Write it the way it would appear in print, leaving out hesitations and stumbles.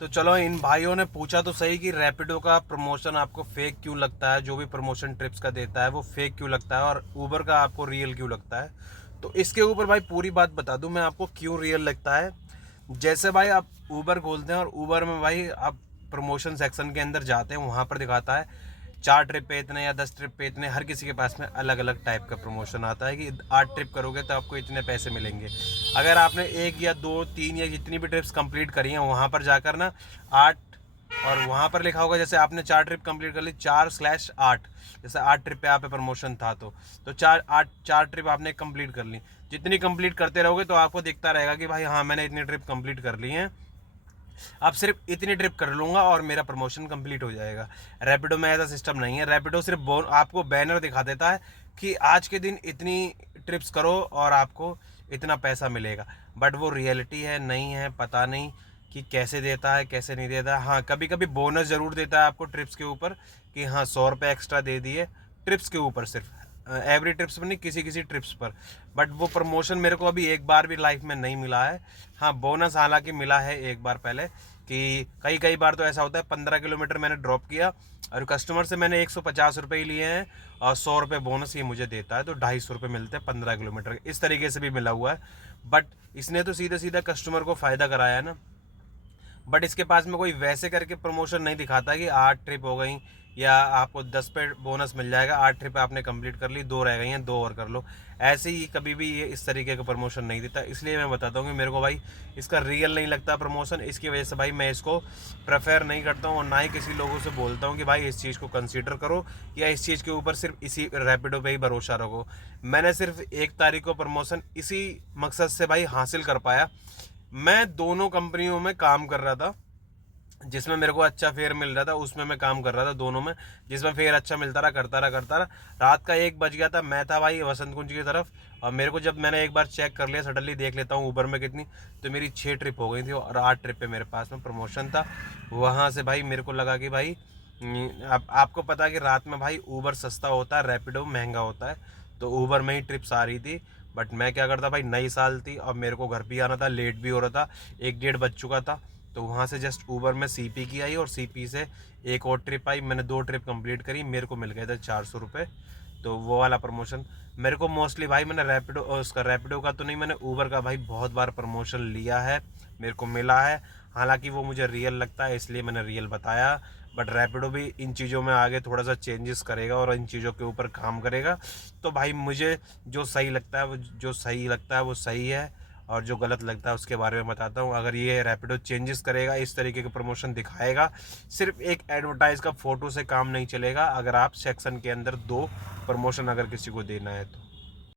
तो चलो, इन भाइयों ने पूछा तो सही कि रैपिडो का प्रमोशन आपको फेक क्यों लगता है, जो भी प्रमोशन ट्रिप्स का देता है वो फेक क्यों लगता है, और ऊबर का आपको रियल क्यों लगता है। तो इसके ऊपर भाई पूरी बात बता दूं मैं आपको क्यों रियल लगता है। जैसे भाई आप ऊबर खोलते हैं और ऊबर में भाई आप प्रमोशन सेक्शन के अंदर जाते हैं, वहाँ पर दिखाता है 4 ट्रिप पे इतने या 10 ट्रिप पे इतने। हर किसी के पास में अलग अलग टाइप का प्रमोशन आता है कि 8 ट्रिप करोगे तो आपको इतने पैसे मिलेंगे। अगर आपने 1 या 2 3 या जितनी भी ट्रिप्स कंप्लीट करी हैं, वहाँ पर जाकर ना 8, और वहाँ पर लिखा होगा जैसे आपने 4 ट्रिप कंप्लीट कर ली 4/8, जैसे 8 ट्रिप पे आप पे प्रमोशन था तो 4 ट्रिप आपने कंप्लीट कर ली। जितनी कंप्लीट करते रहोगे तो आपको दिखता रहेगा कि भाई हाँ मैंने इतनी ट्रिप कंप्लीट कर ली हैं, अब सिर्फ इतनी ट्रिप कर लूँगा और मेरा प्रमोशन कंप्लीट हो जाएगा। रैपिडो में ऐसा सिस्टम नहीं है। रैपिडो सिर्फ आपको बैनर दिखा देता है कि आज के दिन इतनी ट्रिप्स करो और आपको इतना पैसा मिलेगा, बट वो रियलिटी है नहीं है पता नहीं कि कैसे देता है कैसे नहीं देता। हाँ, कभी कभी बोनस ज़रूर देता है आपको ट्रिप्स के ऊपर कि हाँ 100 रुपये एक्स्ट्रा दे दिए ट्रिप्स के ऊपर, सिर्फ एवरी ट्रिप्स पर नहीं, किसी किसी ट्रिप्स पर। बट वो प्रमोशन मेरे को अभी एक बार भी लाइफ में नहीं मिला है। हाँ, बोनस हालांकि मिला है एक बार पहले, कि कई कई बार तो ऐसा होता है 15 किलोमीटर मैंने ड्रॉप किया और कस्टमर से मैंने 150 रुपये ही लिए हैं और 100 रुपये बोनस ये मुझे देता है, तो 250 रुपये मिलते हैं 15 किलोमीटर। इस तरीके से भी मिला हुआ है, बट इसने तो सीधा सीधा कस्टमर को फ़ायदा कराया है ना। बट इसके पास में कोई वैसे करके प्रमोशन नहीं दिखाता कि 8 ट्रिप हो गई या आपको 10 पे बोनस मिल जाएगा, 8 ट्रिप आपने कंप्लीट कर ली, 2 रह गई हैं 2 और कर लो। ऐसे ही कभी भी ये इस तरीके का प्रमोशन नहीं देता। इसलिए मैं बताता हूँ कि मेरे को भाई इसका रियल नहीं लगता प्रमोशन। इसकी वजह से भाई मैं इसको प्रेफर नहीं करता हूँ और ना ही किसी लोगों से बोलता हूँ कि भाई इस चीज़ को कंसीडर करो या इस चीज़ के ऊपर सिर्फ इसी रैपिडो पे ही भरोसा रखो। मैंने सिर्फ 1 तारीख को प्रमोशन इसी मकसद से भाई हासिल कर पाया। मैं दोनों कंपनियों में काम कर रहा था, जिसमें मेरे को अच्छा फेयर मिल रहा था उसमें मैं काम कर रहा था दोनों में। जिसमें फेयर अच्छा मिलता रहा करता रहा। रात का 1 बज गया था, मैं था भाई वसंत कुंज की तरफ, और मेरे को जब मैंने एक बार चेक कर लिया सडनली देख लेता हूँ ऊबर में कितनी, तो मेरी 6 ट्रिप हो गई थी और 8 ट्रिप पे मेरे पास में प्रमोशन था। वहाँ से भाई मेरे को लगा कि भाई आपको पता है कि रात में भाई ऊबर सस्ता होता है, रैपिडो महंगा होता है, तो ऊबर में ही ट्रिप्स आ रही थी। बट मैं क्या करता भाई, नई साल थी और मेरे को घर भी आना था, लेट भी हो रहा था, 1 डेढ़ बज चुका था। तो वहाँ से जस्ट ऊबर में सीपी की आई और सीपी से एक और ट्रिप आई, मैंने 2 ट्रिप कंप्लीट करी, मेरे को मिल गए थे 400 रुपये। तो वो वाला प्रमोशन मेरे को मोस्टली भाई, मैंने रैपिडो का तो नहीं, मैंने ऊबर का भाई बहुत बार प्रमोशन लिया है, मेरे को मिला है। हालांकि वो मुझे रियल लगता है इसलिए मैंने रियल बताया। बट रैपिडो भी इन चीज़ों में आगे थोड़ा सा चेंजेस करेगा और इन चीज़ों के ऊपर काम करेगा। तो भाई मुझे जो सही लगता है वो सही है, और जो गलत लगता है उसके बारे में बताता हूँ। अगर ये रैपिडो चेंजेस करेगा, इस तरीके का प्रमोशन दिखाएगा, सिर्फ एक एडवर्टाइज का फ़ोटो से काम नहीं चलेगा। अगर आप सेक्शन के अंदर 2 प्रमोशन अगर किसी को देना है तो